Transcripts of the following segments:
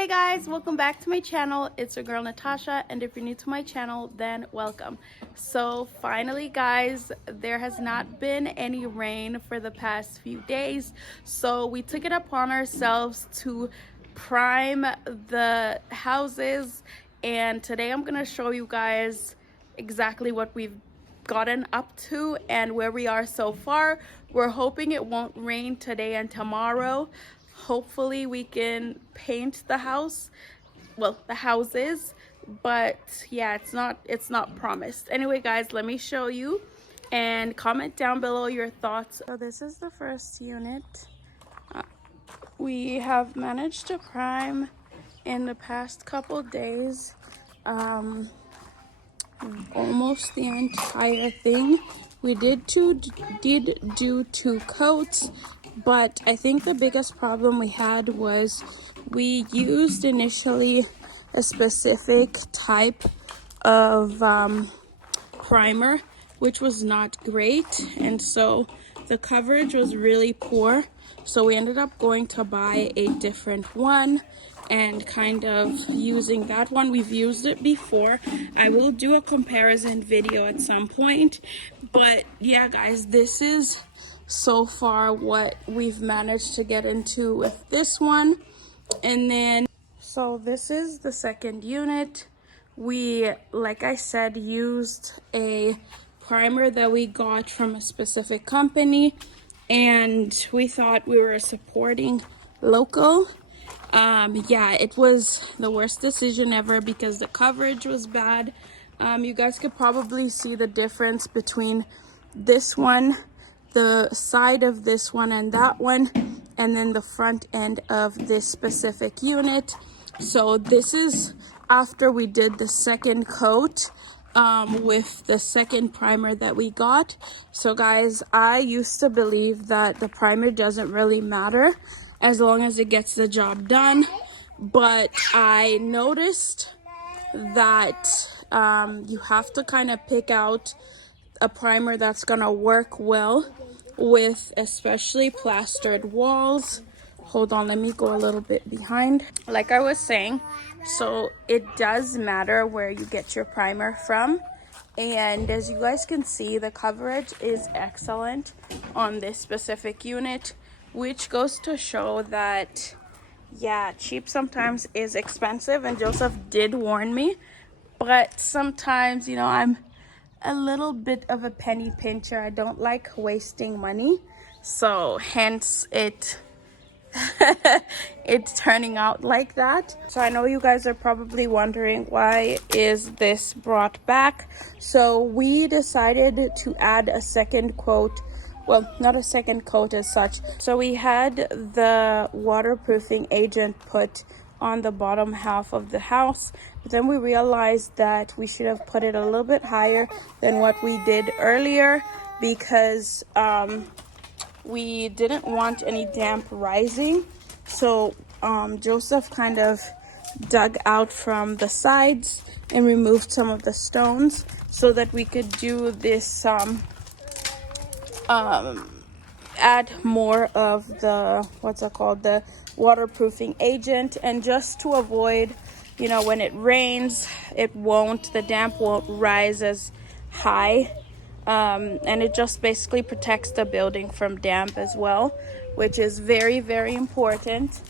Hey guys, welcome back to my channel. It's your girl Natasha, and if you're new to my channel, then welcome. So finally guys, there has not been any rain for the past few days, so we took it upon ourselves to prime the houses, and today I'm gonna show you guys exactly what we've gotten up to and where we are so far. We're hoping it won't rain today and tomorrow. Hopefully we can paint the house, well, the houses, but yeah, it's not promised. Anyway guys, let me show you and comment down below your thoughts. So this is the first unit. We have managed to prime in the past couple days, almost the entire thing. We did do two coats, but I think the biggest problem we had was we used initially a specific type of primer, which was not great, and so the coverage was really poor. So we ended up going to buy a different one and kind of using that one. We've used it before. I will do a comparison video at some point, but yeah guys, this is so far what we've managed to get into with this one. And then so this is the second unit. We, like I said, used a primer that we got from a specific company, and we thought we were supporting local. Yeah, it was the worst decision ever because the coverage was bad. You guys could probably see the difference between this one, the side of this one and that one, and then the front end of this specific unit. So this is after we did the second coat with the second primer that we got. So guys, I used to believe that the primer doesn't really matter as long as it gets the job done, but I noticed that you have to kind of pick out a primer that's gonna work well with especially plastered walls. Hold on, let me go a little bit behind. Like I was saying, so it does matter where you get your primer from, and as you guys can see, the coverage is excellent on this specific unit, which goes to show that yeah, cheap sometimes is expensive, and Joseph did warn me, but sometimes, you know, I'm a little bit of a penny pincher. I don't like wasting money, so hence it's turning out like that. So I know you guys are probably wondering, why is this brought back? So we decided to add a second coat. Well, not a second coat as such. So we had the waterproofing agent put on the bottom half of the house, but then we realized that we should have put it a little bit higher than what we did earlier, because we didn't want any damp rising. So Joseph kind of dug out from the sides and removed some of the stones so that we could do this add more of the, what's it called, the waterproofing agent. And just to avoid, you know, when it rains, the damp won't rise as high, and it just basically protects the building from damp as well, which is very, very important.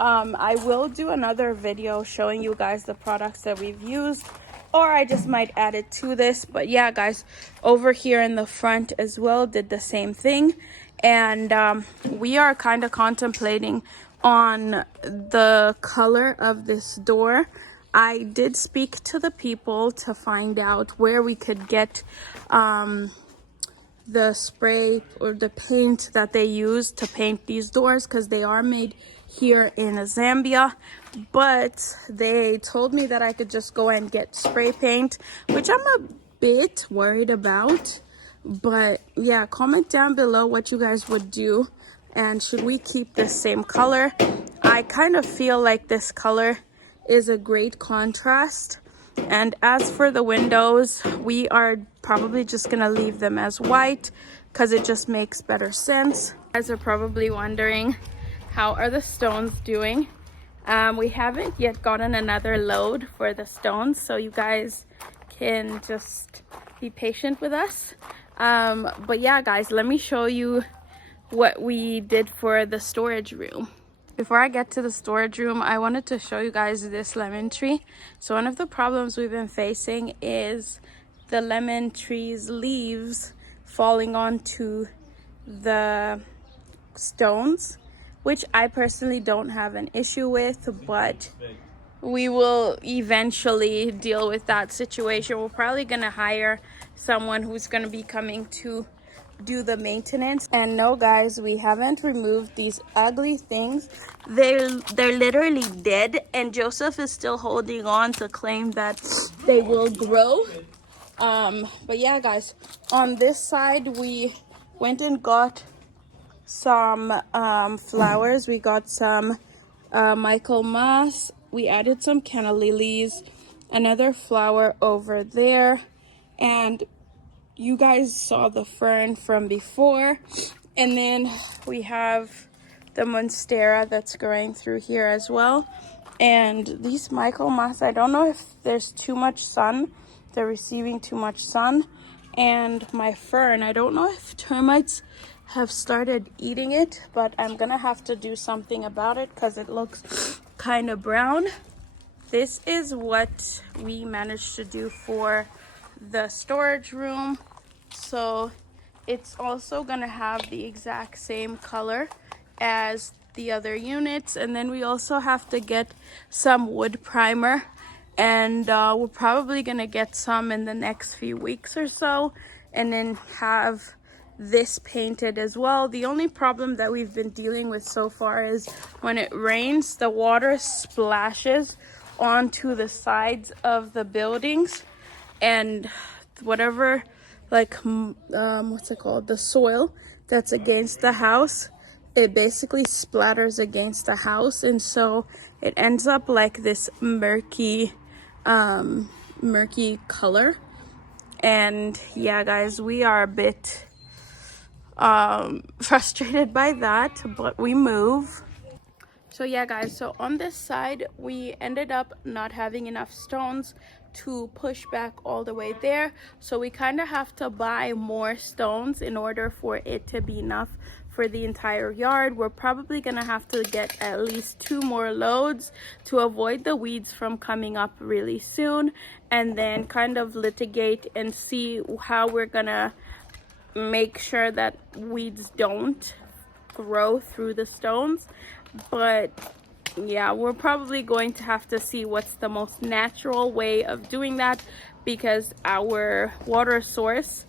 I will do another video showing you guys the products that we've used, or I just might add it to this. But yeah guys, over here in the front as well, did the same thing. And we are kind of contemplating on the color of this door. I did speak to the people to find out where we could get the spray or the paint that they use to paint these doors, because they are made here in Zambia, but they told me that I could just go and get spray paint, which I'm a bit worried about. But yeah, comment down below what you guys would do, and should we keep the same color? I kind of feel like this color is a great contrast. And as for the windows, we are probably just gonna leave them as white because it just makes better sense. You guys are probably wondering, how are the stones doing? We haven't yet gotten another load for the stones, so you guys can just be patient with us. But yeah, guys, let me show you what we did for the storage room. Before I get to the storage room, I wanted to show you guys this lemon tree. So one of the problems we've been facing is the lemon tree's leaves falling onto the stones, which I personally don't have an issue with, but we will eventually deal with that situation. We're probably gonna hire someone who's gonna be coming to do the maintenance. And no, guys, we haven't removed these ugly things. They're literally dead, and Joseph is still holding on to claim that they will grow. But yeah, guys, on this side we went and got some flowers. We got some Michaelmas. We added some canna lilies, another flower over there, and you guys saw the fern from before. And then we have the monstera that's growing through here as well. And these Michaelmas, I don't know if there's too much sun, they're receiving too much sun. And my fern, I don't know if termites have started eating it, but I'm gonna have to do something about it because it looks kind of brown. This is what we managed to do for the storage room. So it's also gonna have the exact same color as the other units. And then we also have to get some wood primer, and we're probably gonna get some in the next few weeks or so, and then have this painted as well. The only problem that we've been dealing with so far is when it rains, the water splashes onto the sides of the buildings, and whatever, like what's it called, the soil that's against the house, it basically splatters against the house, and so it ends up like this murky color. And yeah, guys, we are a bit frustrated by that, but we move. So yeah, guys, so on this side we ended up not having enough stones to push back all the way there, so we kind of have to buy more stones in order for it to be enough for the entire yard. We're probably gonna have to get at least 2 more loads to avoid the weeds from coming up really soon, and then kind of litigate and see how we're gonna make sure that weeds don't grow through the stones. But yeah, we're probably going to have to see what's the most natural way of doing that, because our water source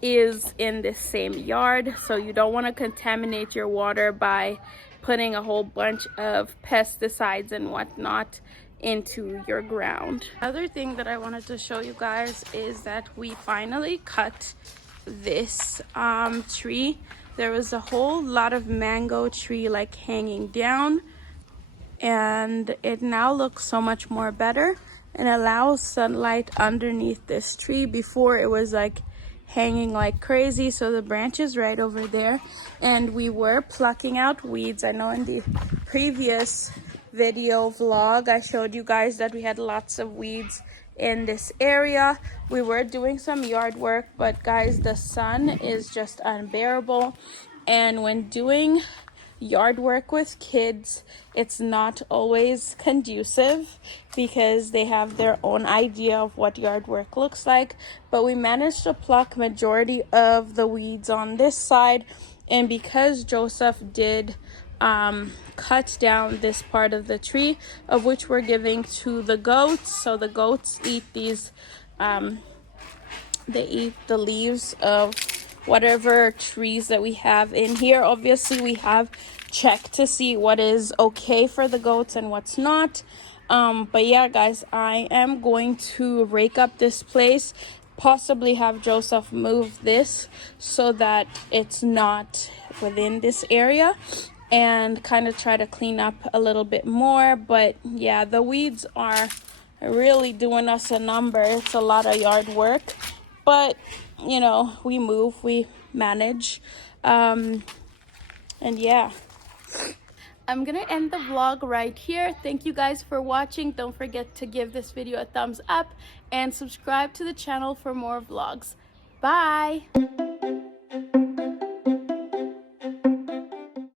is in this same yard, so you don't want to contaminate your water by putting a whole bunch of pesticides and whatnot into your ground. Another thing that I wanted to show you guys is that we finally cut this tree. There was a whole lot of mango tree like hanging down, and it now looks so much more better and allows sunlight underneath this tree. Before it was like hanging like crazy, so the branch is right over there, and we were plucking out weeds. I know in the previous video vlog I showed you guys that we had lots of weeds in this area. We were doing some yard work, but guys, the sun is just unbearable, and when doing yard work with kids, it's not always conducive because they have their own idea of what yard work looks like. But we managed to pluck majority of the weeds on this side, and because Joseph did cut down this part of the tree, of which we're giving to the goats, so the goats eat these they eat the leaves of whatever trees that we have in here. Obviously we have checked to see what is okay for the goats and what's not. But yeah, guys, I am going to rake up this place, possibly have Joseph move this so that it's not within this area, and kind of try to clean up a little bit more. But yeah, the weeds are really doing us a number. It's a lot of yard work, but you know, we move, we manage. And yeah, I'm gonna end the vlog right here. Thank you guys for watching. Don't forget to give this video a thumbs up and subscribe to the channel for more vlogs. Bye!